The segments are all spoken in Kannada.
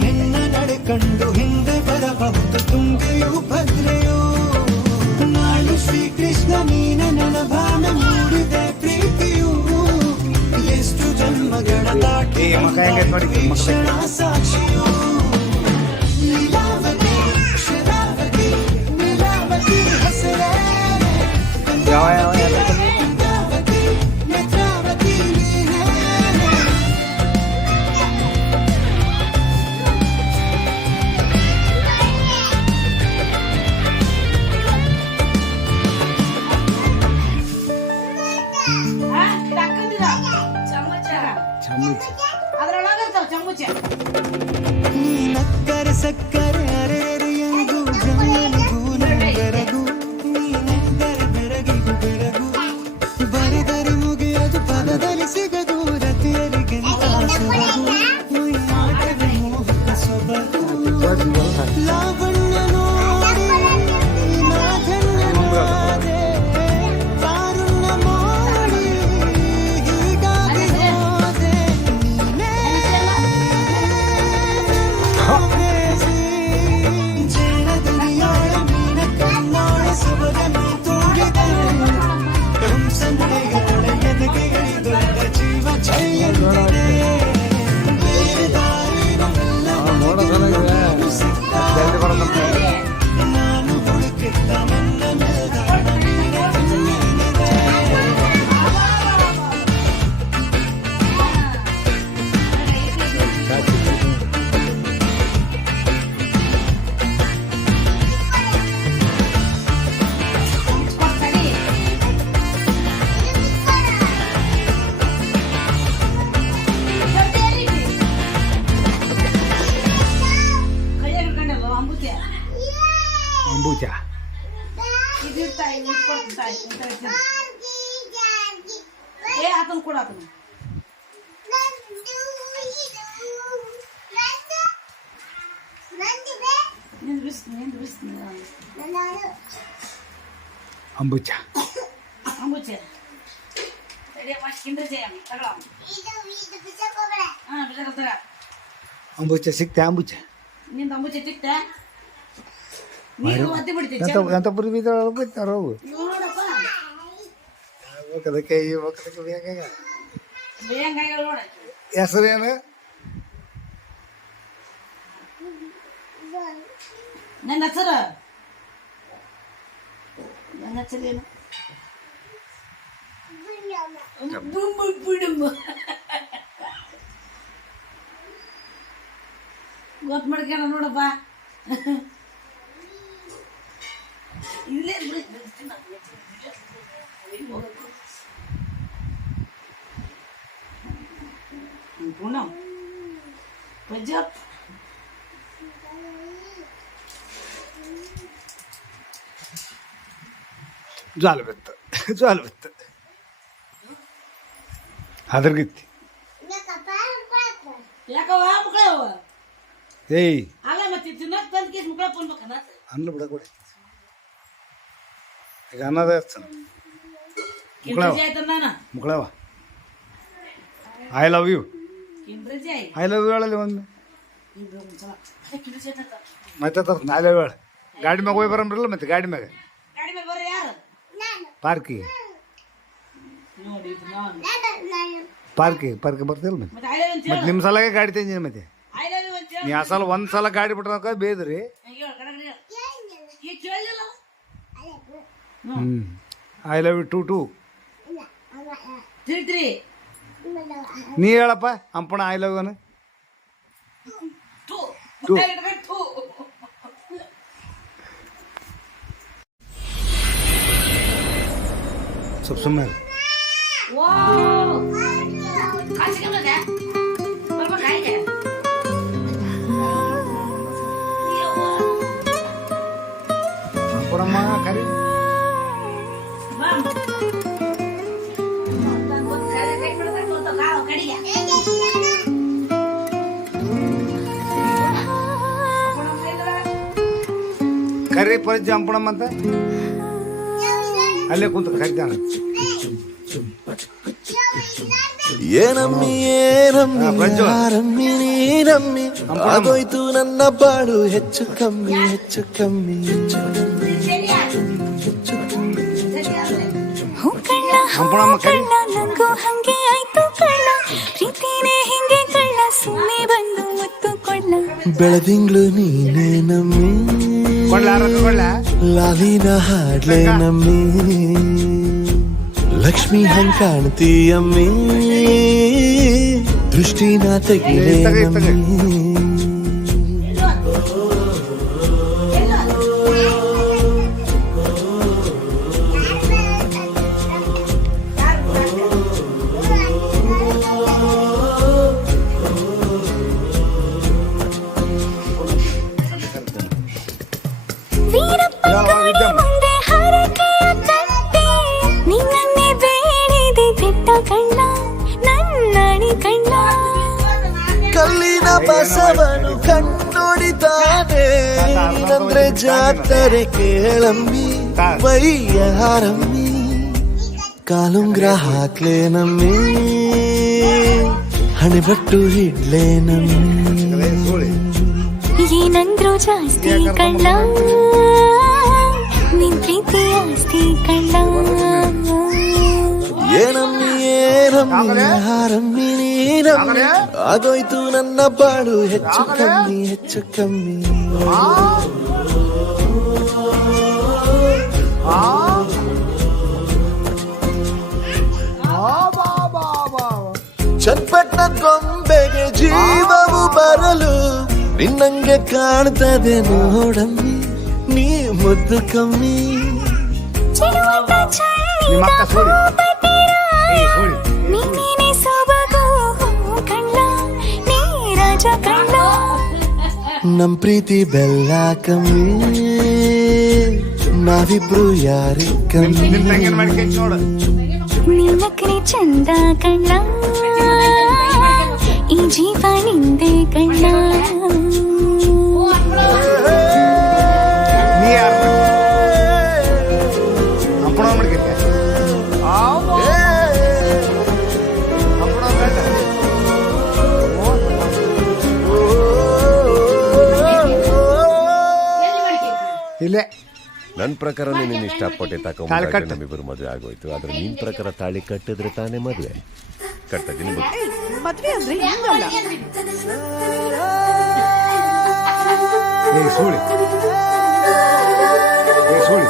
ನಿನ್ನ ನಡೆ ಕಂಡು ಹಿಂದೆ ಬರಬಹುದು ತುಂಗೆಯೂ ಭದ್ರೆಯೂ ನಾಳು ಶ್ರೀಕೃಷ್ಣ ನೀನ ನನ್ನ ಭಾನ ಮೂಡಿದೆ ಪ್ರೀತಿಯೂ ಎಷ್ಟು ಜನ್ಮಗಳ ದಾಟಿ ಕ್ಷಣ ಸಾಕ್ಷಿಯೂ ಲೀಲಾವತಿ ಶರಾವತಿ ಲೀಲಾವತಿ ಹಸರೇ ಗಂಗಾವತಿ ನೇತ್ರಾವತಿ ನೀನೇ ನೀನಕ್ಕರೆ ಸಕ್ಕರೆ ಅರೆರೆರೆಯಂದು ಜಮ್ಮನಿಗೂ ನಗರಗೂ ನೀನೆಂದರೆ ಬೆರಗಿಗೂ ಬೆರಗು ಬರೆದರೆ ಮುಗಿಯದು ಪದದಲ್ಲಿ ಸಿಗದು ರತಿಯರಿಗೆಂತ ಸೊಬಗು ಮೈಯಾಟವೇ ಮೋಹಕ ಸೊಬಗು ಲಾವಣ್ಯ ನೋಡಿ ನಾಧನ್ಯ ನಾದೆ ಕಾರುಣ್ಯ ಮಾಡಿ ಹೀಗಾಗಿ ಹೋದೆ ನೀನೇ ಜೇನದನಿಯಾಳ ಮೀನ ಕಣ್ಣಾಳ ಸೊಬಗ ನೀ ತುಂಬಿದೆ ಹಂಸನಡೆಗಳ ಎದೆಗೆ ಇಳಿದೊಡ್ಡ ಜೀವ ಜಯಂತಿದೆ ಬೇರೆ ದಾರಿನಲ್ಲೂ ಸಿಕ್ಕಾಗಿದೆ ನಾನು ಹುಡುಕಿದ್ದ ನನ್ನ ನಿಲ್ದಾಣ ನೀನೇ ನೀನಿದೆ ಅಂಬೂಜ ಕೂಡ ಅಂಬೂಜ ಅಂಬುಚೆ ಅಂಬೂಜ ಸಿಕ್ತೆ ಅಂಬೂಜ ನಿಂದ ಅಂಬುಚೆ ತಿಕ್ತ ನೀರು ಒತ್ತಿ ಬಿಡ್ತೀನಿ ಎಂತ ಪುರಿ ಬೀತಾರ ಹೋಗು ನೋಡಪ್ಪ ಅದಕ್ಕೆ ಈ ಒಕ್ಕದಕ್ಕೆ ಬೇಕಾಗ ಬೇಂಗಾಯಿ ನೋಡ ಹೆಸರೇನು ನನ್ನ ಹೆಸರು ನನ್ನ ಹೆಸರೇನು ಗೊತ್ತು ಮಾಡ್ಕೊಂಡ ನೋಡಪ್ಪ ಇಲ್ಲೇ ಪೂನಂ ಪಂಜಾಬ್ ಜ್ವಾಲ ಬಿತ್ತು ಅದ್ರಗಿತ್ತಿ ಯಾಕವ ಮಕ್ಕಳವ ಏಯ್ ಅಲ್ಲ ಮತ್ತೆ ತಿನ್ನಕ್ ತಂದ್ ಕೇಸ್ ಮಕ್ಕಳ ಪನ್ಬೇಕನ್ನ ಅನ್ನ ಬಿಡಕೊಡಿ ಈಗ ಅನ್ನದ ಕಿಂಡ್ರಜಿ ಆಯ್ತದ ನಾನು ಮುಕ್ಕಳವ ಐ ಲವ್ ಯು ಕಿಂಡ್ರಜಿ ಆಯ್ ಐ ಲವ್ ಯು ಹೇಳಲ್ಲಿ ಒಂದು ಇಬ್ರು ಒಂದ್ಸಲ ಕಿಂಡ್ರಜಿ ಆಯ್ತದ ಮತ್ತೆ ನಾಳೆ ಹೇಳ ಗಾಡಿ ಮ್ಯಾಗ ಹೋಗಿ ಬರಂಬ್ರಲ್ಲ ಮತ್ತೆ ಗಾಡಿ ಮ್ಯಾಗ ಗಾಡಿ ಮೇಲೆ ಬರ್ರಿ ಯಾರು ಪಾರ್ಕಿಗೆ ನೋಡಿ ನಾನು ಪಾರ್ಕಿಗೆ ಬರ್ತಿಲ್ಲ ಮತ್ತೆ ಮತ್ತೆ ಐ ಲವ್ ಅಂತ ಮತ್ತೆ ನಿಮ್ಮ ಸಲಾಗೆ ಗಾಡಿ ತಂದಿನಿ ಮತ್ತೆ ಐ ಲವ್ ಯು ಅಂತ ನೀ ಆ ಸಲ ಒಂದು ಸಲ ಗಾಡಿ ಬಿಟ್ರಕ ಬೇದ್ರಿ ಹೇಳು ಕಡಗಡಿ ಈ ಕೇಳಿಲ್ಲ ಐ ಲವ್ ಯು ಟು ತಿರ್ತ್ರಿ ನೀ ಹೇಳಪ್ಪ ಅಂಪಣ ಐ ಲವ್ ಅನ ಟು ಟು ಟು ಸ್ವಲ್ಪ ಸುಮ್ಮನೆ ವಾವ್ ಕಾಸಿಗೆ ಬಂದೆ ಬರ್ಬೇಕು ಹಾಗೆ ಅಂಪಣಮ್ಮ ಕರಿ ಬಾಮ್ ಕಡೆ ಕೈ ಬಿಡಬೇಕು ಅಂತ ಕಾವು ಕಡಿಗೆ ಕರಿ ಪರಿಚಯ ಅಂಪಣಮ್ಮ ಅಂತ ಅಲ್ಲೇ ಕುಂತ ಕರಿತಾನ ಏನಮ್ಮಿ ಯಾರಮ್ಮಿ ನೀನಮ್ಮಿ ಆಗೋಯ್ತು ನನ್ನ ಬಾಳು ಹೆಚ್ಚು ಕಮ್ಮಿ ಹೆಚ್ಚು ಕಮ್ಮಿ ಹೆಚ್ಚು ಕಮ್ಮಿ ಹೆಚ್ಚು ಕಮ್ಮಿ ಸಂಪೂರ್ಣಮ್ಮ ಕೈ ನಂಗೂ ಹಂಗೆ ಆಯ್ತು ಕಳ್ಳ ಪ್ರೀತಿನೇ ಹಿಂಗೆ ಕಳ್ಳ ಸುಮ್ಮನೆ ಬಂದು ಮುತ್ತು ಕೊಳ್ಳ ಬೆಳದಿಂಗ್ಳು ನೀನೇ ನಮ್ಮಿ ಕೊಳ್ಳ ಲಾಲಿನ ಹಾಡ್ಲೆ ನಮ್ಮಿ ಲಕ್ಷ್ಮಿ ಹಂಗ್ ಕಾಣ್ತೀಯಮ್ಮಿ ದೃಷ್ಟಿನ ತೆಗಿಲೆ ನಮ್ಮಿ ವೀರಪ್ಪ ಗಾಡಿ ಮುಂದೆ ಹರಕೆಯ ತಟ್ಟೆ ನಿನ್ನನ್ನೇ ಬೇಡಿದೆ ಬಿಟ್ಟ ಕಣ್ಣ ನನ್ನಣಿ ಕಣ್ಣ ಕಲ್ಲಿನ ಬಸವನು ಕಣ್ಣೊಡಿತಾನೆ ನೀನಂದ್ರೆ ಜಾತ್ರೆ ಕೇಳಮ್ಮಿ ವೈಯಾರಮ್ಮಿ ಕಾಲುಂಗ್ರ ಹಾಕ್ಲೆ ನಮ್ಮಿ ಹಣೆಬಟ್ಟು ಹಿಡ್ಲೆ ನಮ್ಮಿ ಏನಂದ್ರು ಜಾಸ್ತಿ ಕಣ್ಣ ನಿನ್ ಪ್ರೀತಿ ಆಸ್ತಿ ಕಣ್ಣ ಏನಮ್ಮಿ ಯಾರಮ್ಮಿ ನೀನಮ್ಮಿ ಆಗೋಯ್ತು ನನ್ನ ಬಾಳು ಹೆಚ್ಚು ಕಮ್ಮಿ ಹೆಚ್ಚು ಕಮ್ಮಿ ಚಟ್ಪಟ್ನ ಗೊಂಬೆಗೆ ಜೀವವು ಬರಲು ನಿನ್ನಂಗೆ ಕಾಣ್ತದೆ ನೋಡಮ್ಮಿ ನೀ ಮುದ್ದು ಕಮ್ಮಿ ನಿಮ್ಮ ಅಕ್ಕ ಸೋಡಿ ಸೋಡಿ ನೀನೇ ಸೊಬಗು ಕಣ್ಣ ನೀ ರಾಜ ಕಣ್ಣ ನಮ್ ಪ್ರೀತಿ ಬೆಲ್ಲ ಕಮ್ಮಿ ನಾವಿಬ್ರು ಯಾರಿ ಕಮ್ಮಿ ನಿನ್ ತಂಗಿನ ಮಾಡಿ ನೋಡು ನಿನ್ನಕ್ರೆ ಚಂದ ಕಣ್ಣ ಈ ಜೀವ ನಿಂದೆ ಕಣ್ಣ ನೀ ಯಾರು ಸಂಪೂರ್ಣ ಮಾಡ್ಕೈತೆ ಇಲ್ಲೇ ನನ್ನ ಪ್ರಕಾರ ನೀನು ಇಷ್ಟಪಟ್ಟೆ ತಾಳಿ ತಗೊಂಡ್ರೆ ಕಟ್ಟು. ನಮ್ಮಿಬ್ಬರು ಮದುವೆ ಆಗೋಯ್ತು. ಆದ್ರೆ ನಿನ್ ಪ್ರಕಾರ ತಾಳಿ ಕಟ್ಟಿದ್ರೆ ತಾನೇ ಮದುವೆ. ಕಟ್ತಾ ಇದೀನಿ ಮದ್ವೆ ಅಂದ್ರೆ ಹಿಂಗಲ್ಲ. ಸೋಳಿ ಸೋಳಿ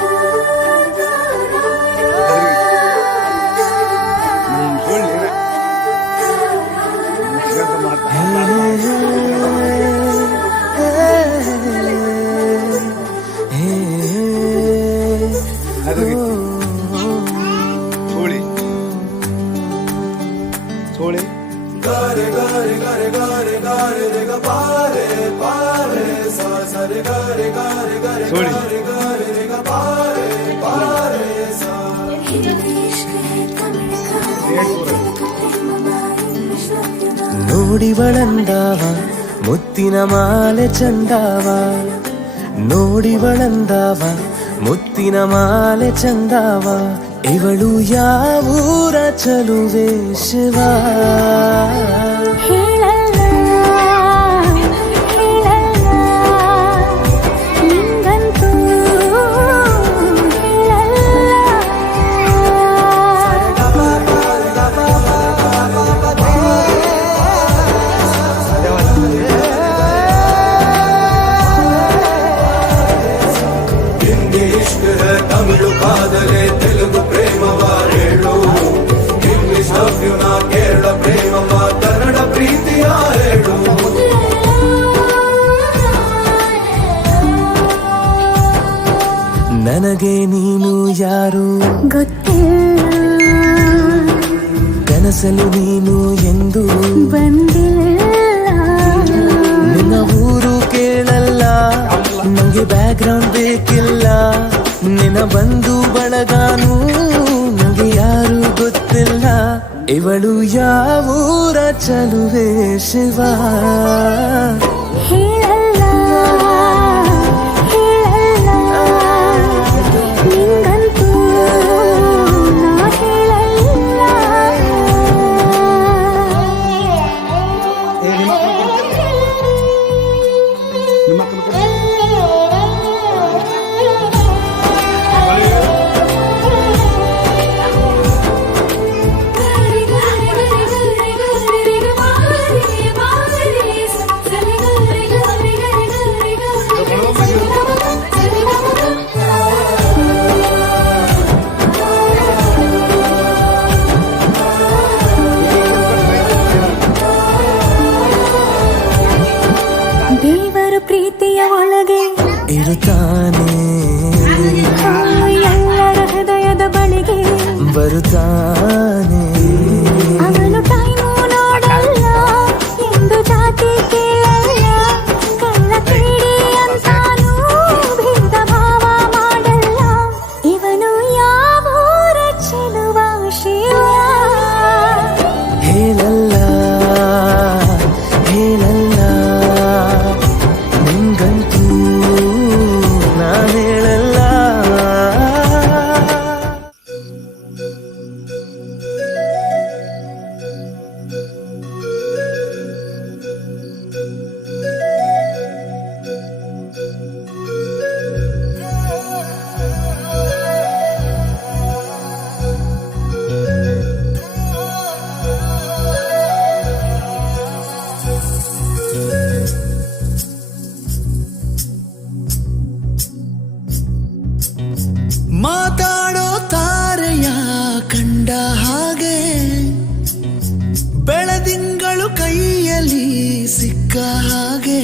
ಸೋಳಿ ಸೋಳಿ ನೋಡಿ ಬಳಂದಾವ ಮುತ್ತಿನ ಮಾಲೆ ಚಂದಾವ ನೋಡಿ ಬಳಂದಾವ ಮುತ್ತಿನ ಮಾಲೆ ಚಂದಾವ ಇವಳು ಯಾವೂರ ಚಲುವೆ ಶಿವ ಹೇಳಲ್ಲ ಹೇಳಲ್ಲ ನಿಂಗಂತೂ ತಮಿಳು ಕಾದಲೆ ತೆಲುಗು ಪ್ರೇಮವ ಹೇಳು ಇಂಗ್ಲಿಷ್ ಲವ್ಯುನ ಕೇರಳ ಪ್ರೇಮವ ಕನ್ನಡ ಪ್ರೀತಿಯ ಹೇಳು ನನಗೆ ನೀನು ಯಾರು ಗೊತ್ತಿಲ್ಲ ಕನಸಲು ನೀನು ಎಂದು ಬಂದಿಲ್ಲ ನಿನ್ನ ಊರು ಕೇಳಲ್ಲ ನಂಗೆ ಬ್ಯಾಕ್ಗ್ರೌಂಡ್ ಬೇಕಿಲ್ಲ ನಿನ್ನ ಬಂಧು ಬಳಗಾನು ನಂಗೆ ಯಾರು ಗೊತ್ತಿಲ್ಲ ಇವಳು ಯಾವೂರ ಚಲುವೆ ಶಿವ ಹೇಳಲ್ಲ ಹೇಳಲ್ಲ ನಿಂಗಂತೂ ನಾ ಹೇಳಲ್ಲ ಎಲ್ಲರ ಹೃದಯದ ಬಳಿಗೆ ಬರುತ್ತಾನೆ ಅವನು ಟೈಮು ನೋಡಲ್ಲ ಎಂದು ಜಾತಿ ಕೇಳಲ್ಲ ಕಳ್ಳ ಕೇಳಿ ಅಂತಾನೂ ಭೇದ ಭಾವ ಮಾಡಲ್ಲ ಇವನು ಯಾವೂರ ಚೆಲುವ ಶಿವ ಹೇಳಲ್ಲ ಹೇಳಲ್ಲ ನಿಂಗಂತೂ ನಾ ಹೇಳಲ್ಲ ಮಾತಾಡೋ ತಾರೆಯ ಕಂಡ ಹಾಗೆ ಬೆಳದಿಂಗಳು ಕೈಯಲ್ಲಿ ಸಿಕ್ಕ ಹಾಗೆ